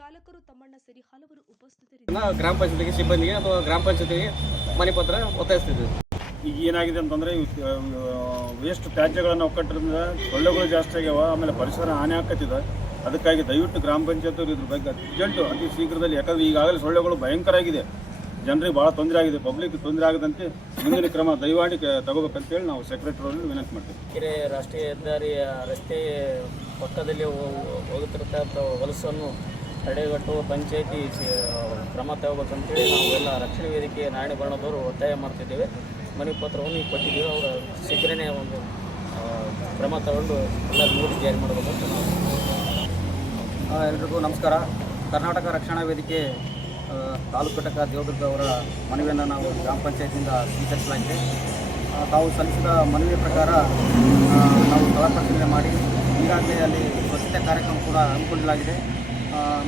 ಚಾಲಕರು ತಮ್ಮಣ್ಣ ಸೇರಿ ಹಲವರು ಉಪಸ್ಥಿತರಿದ್ದರು. ಗ್ರಾಮ ಪಂಚಾಯತಿಗೆ ಸಿಬ್ಬಂದಿಗೆ ಅಥವಾ ಗ್ರಾಮ ಪಂಚಾಯತಿಗೆ ಮನೆ ಪತ್ರ ಒತ್ತಾಯಿಸ್ತಿದ್ವಿ. ಈಗ ಏನಾಗಿದೆ ಅಂತಂದರೆ ವೇಸ್ಟ್ ತ್ಯಾಜ್ಯಗಳನ್ನು ಒಕ್ಕಟ್ಟರಿಂದ ಸೊಳ್ಳೆಗಳು ಜಾಸ್ತಿ ಆಗ್ಯಾವ, ಆಮೇಲೆ ಪರಿಸರ ಹಾನಿ ಆಕತ್ತಿದೆ. ಅದಕ್ಕಾಗಿ ದಯವಿಟ್ಟು ಗ್ರಾಮ ಪಂಚಾಯತ್ ಇದ್ರ ಬಗ್ಗೆ ಅರ್ಜೆಂಟು ಅತಿ ಶೀಘ್ರದಲ್ಲಿ, ಯಾಕಂದರೆ ಈಗಾಗಲೇ ಸೊಳ್ಳೆಗಳು ಭಯಂಕರ ಆಗಿದೆ, ಜನರಿಗೆ ಭಾಳ ತೊಂದರೆ ಆಗಿದೆ, ಪಬ್ಲಿಕ್ ತೊಂದರೆ ಆಗದಂತೆ ಮುಂದಿನ ಕ್ರಮ ದಯಮಾಡಿ ತಗೋಬೇಕಂತೇಳಿ ನಾವು ಸೆಕ್ರೆಟರಿಯವರಲ್ಲಿ ವಿನಂತಿ ಮಾಡ್ತೀವಿ. ಕೆರೆ ರಾಷ್ಟ್ರೀಯ ಹೆದ್ದಾರಿಯ ರಸ್ತೆ ಪಕ್ಕದಲ್ಲಿ ಹೋಗುತ್ತಿರತಕ್ಕಂಥ ಹೊಲಸನ್ನು ತಡೆಗಟ್ಟುವ ಪಂಚಾಯಿತಿ ಕ್ರಮ ತಗೋಬೇಕಂತೇಳಿ ನಾವು ಎಲ್ಲ ರಕ್ಷಣಾ ವೇದಿಕೆ ನಾರಾಯಣ ಬಣ್ಣದವರು ಒತ್ತಾಯ ಮಾಡ್ತಿದ್ದೇವೆ. ಮನವಿ ಪತ್ರವನ್ನು ಕೊಟ್ಟಿದ್ದೇವೆ. ಅವರ ಶೀಘ್ರನೇ ಒಂದು ಕ್ರಮ ತಗೊಂಡು ಎಲ್ಲರೂ ನೋಡಿ ಜಾರಿ ಮಾಡಬೇಕಂತ ನಾವು. ಎಲ್ರಿಗೂ ನಮಸ್ಕಾರ. ಕರ್ನಾಟಕ ರಕ್ಷಣಾ ವೇದಿಕೆ ತಾಲೂಕು ಘಟಕ ದೇವದುರ್ಗ ಅವರ ಮನವಿಯನ್ನು ನಾವು ಗ್ರಾಮ ಪಂಚಾಯತಿಯಿಂದ ಸ್ವೀಕರಿಸಲಾಗಿದೆ. ತಾವು ಸಲ್ಲಿಸಿದ ಮನವಿಯ ಪ್ರಕಾರ ನಾವು ಸ್ಥಳ ಪರಿಶೀಲನೆ ಮಾಡಿ ಈಗಾಗಲೇ ಅಲ್ಲಿ ಸ್ವಚ್ಛತೆ ಕಾರ್ಯಕ್ರಮ ಕೂಡ ಹಮ್ಮಿಕೊಳ್ಳಲಾಗಿದೆ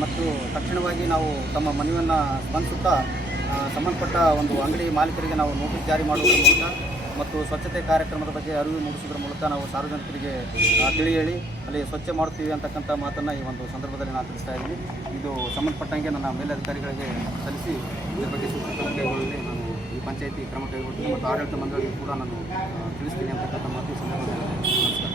ಮತ್ತು ತಕ್ಷಣವಾಗಿ ನಾವು ತಮ್ಮ ಮನವಿಯನ್ನು ಸ್ಪಂದಿಸುತ್ತಾ ಸಂಬಂಧಪಟ್ಟ ಒಂದು ಅಂಗಡಿ ಮಾಲೀಕರಿಗೆ ನಾವು ನೋಟಿಸ್ ಜಾರಿ ಮಾಡುವುದರ ಮೂಲಕ ಮತ್ತು ಸ್ವಚ್ಛತೆ ಕಾರ್ಯಕ್ರಮದ ಬಗ್ಗೆ ಅರಿವು ಮೂಡಿಸುವುದರ ಮೂಲಕ ನಾವು ಸಾರ್ವಜನಿಕರಿಗೆ ತಿಳಿ ಹೇಳಿ ಅಲ್ಲಿ ಸ್ವಚ್ಛ ಮಾಡುತ್ತೀವಿ ಅಂತಕ್ಕಂಥ ಮಾತನ್ನು ಈ ಒಂದು ಸಂದರ್ಭದಲ್ಲಿ ನಾನು ತಿಳಿಸ್ತಾ ಇದ್ದೀನಿ. ಇದು ಸಂಬಂಧಪಟ್ಟಂಗೆ ನನ್ನ ಮೇಲಧಿಕಾರಿಗಳಿಗೆ ಸಲ್ಲಿಸಿ ಇದರ ಬಗ್ಗೆ ಸೂಕ್ತ ಕೈಗೊಳ್ಳಲಿ ನಾನು ಈ ಪಂಚಾಯಿತಿ ಕ್ರಮ ಕೈಗೊಳ್ತೀನಿ ಮತ್ತು ಆಡಳಿತ ಮಂಡಳಿಗೂ ಕೂಡ ನಾನು ತಿಳಿಸ್ತೀನಿ ಅಂತಕ್ಕಂಥ ಮಾತು ಈ ಸಂದರ್ಭದಲ್ಲಿ ನಮಸ್ಕಾರ.